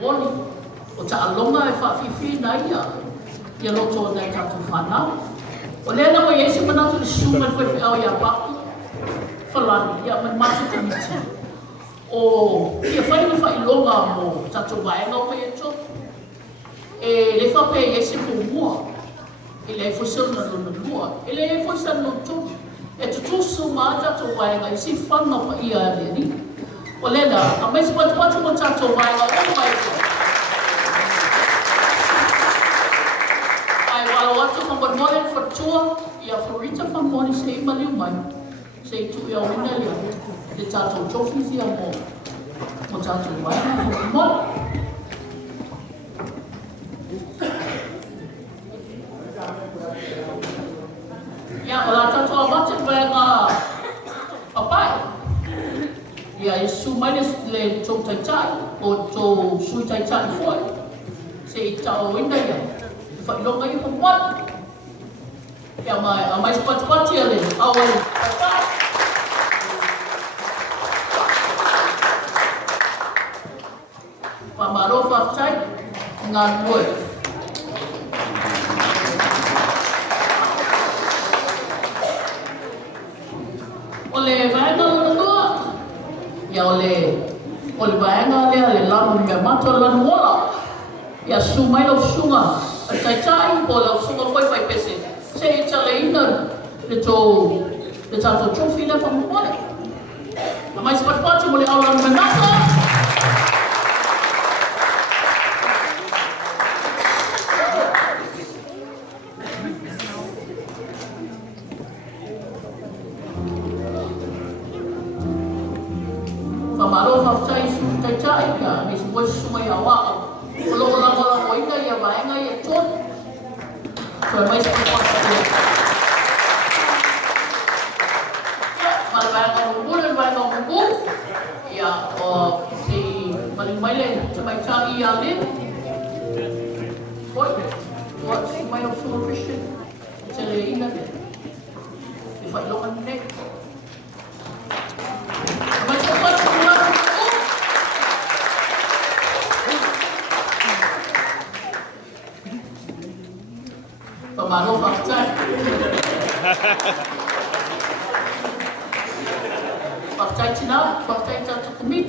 Woli, o ta alonga e whawhiwhi na ia loto nei tatu whanau. O lea nawa Yesu manatu le sunga whewhi au ia paku, whalani, ia man matu te miti. O ia whainga whailonga mo tatu waenga o e to. E le whape Yesu po mua, e le fwysana luna lua, e le fwysana no tu. E tutusu maa tatu waenga, i si whanga pa ia le ni. O lena, a mais patu mo tatu waenga, o mai to. But more than for tour, ia Florita from morning say mali mai, say tu ia winele, the tato trophies ia mo tato mai mo. Ia ola tato abate venga papai. Ia isu mai le to tai tai o to sui tai tai foi. Say tau winele, fa longa i mo. Ia mai sepatu-patu ale, awal. Whamaro whaftai, ngā ngoi. O le vaenga o lua, ia o le vaenga lea le lanu mea matua lanu ola. Ia su mai lau sunga, a taitai, o lau sunga whai pese. Say Chalaina, the tato trophy left from the body. Am I supposed to watch it out on Manasa? Famaro of Chai, Taichai, Miss Bush Sumayawa, Lola, Oina, Yavaanga, Yaton. So I might ya si maling mailin sampai cari alin boy what my of Christian cele ingat if I look at neck sampai cepat keluar pemalu fakta Faktai tina, faktai tatu kumit.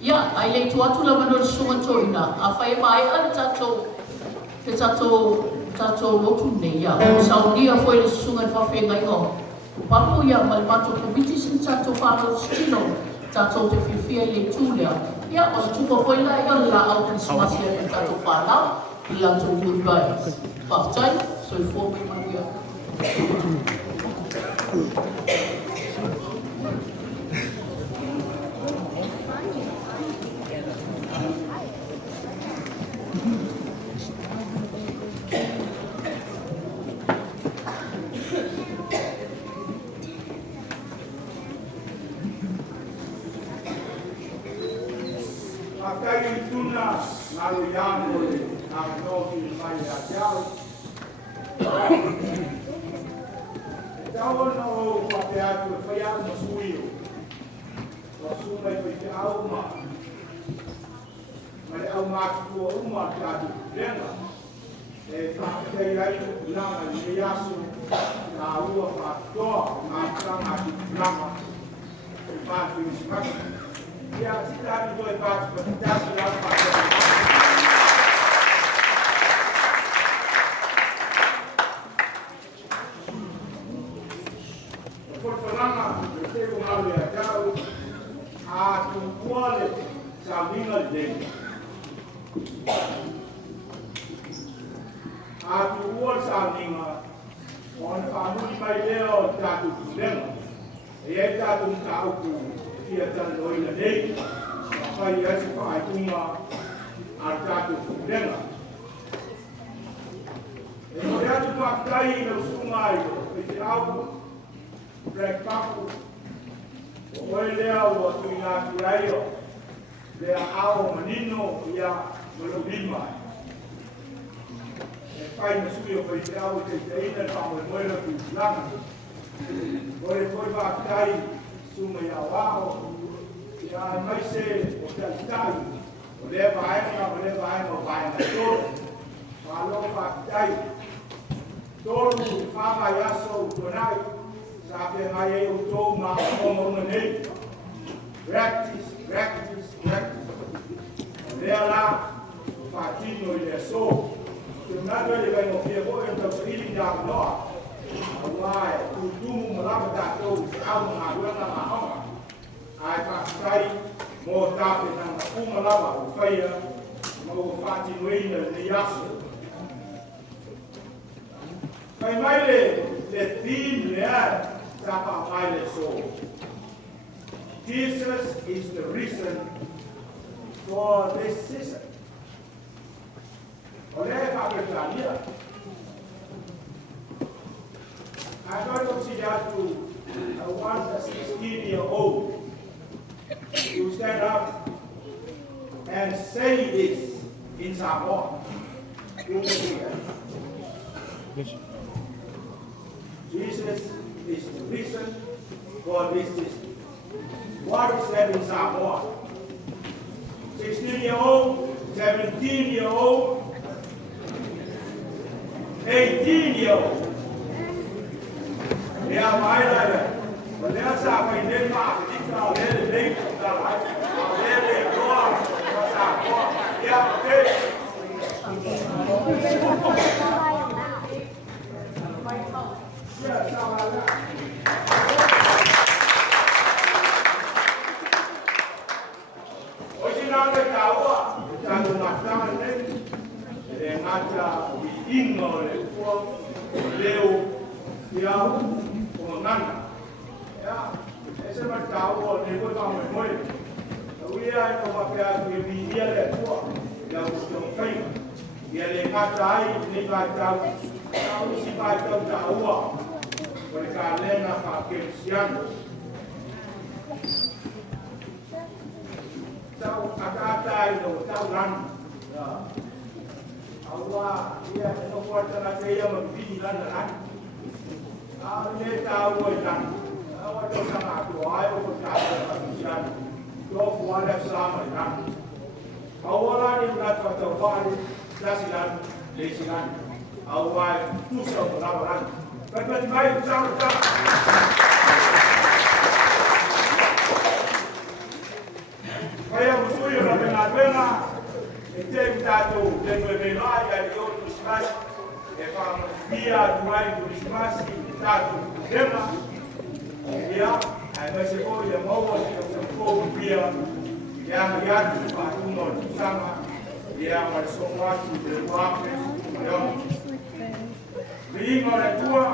Ya, ai tu atu la manor sunga toina. Afai mai ana tato lotu ne ya. Saudia foi le sunga fa fenga ngo. Papu ya mal matu kumiti sin tato falo stilo. Tato te fifia le tulia. Ya, o tu ko foi la ya la au Christmas ya tato fala. Ila tu goodbye. Faktai, so for me maria. le vai ma vai na todo malo fa dai todo fa vai aso tonai sa pe mai o to ma o nei practice le ala fa tino ile so que nada ele vai morrer vou então ele já não ai tu malama da to au na rua na ma ai fa sai mo ta pe na uma lava o feia mo fati noina de yaso vai mais le theme there tapa mai le so Jesus is the reason for this season olha fa betania I got to see that to one 16-year-old to stand up and say this in Samoa. Jesus is the reason for this system. What is said in Samoa? 16-year-old, 17-year-old, 18-year-old. They are my life. But they are suffering in Denmark. Ese mercado ne ko ta mo mo we ai ko ma pe a ke bi dia le ko ya ko to kai ya le ka tai ni ka ta au si ba ta ta wa ko ka le na ka ke sian tau aka tai no tau ran ya Allah dia no ko ta na ke ya ma bi lan ran a ne ta wo ran Walau sangat doa, aku berkata kemudian doa ada selama dan awalan yang dapat terwari dasilan lesilan awal tusuk berawalan berbagai baik sangat saya musuh yang benar-benar itu tahu dan berbelai dari Christmas efam dia dua Christmas tahu tema ya, ada sekolah yang mau sekolah dia yang Pak Umar sama yang semua sudah berapa yang 5 orang tua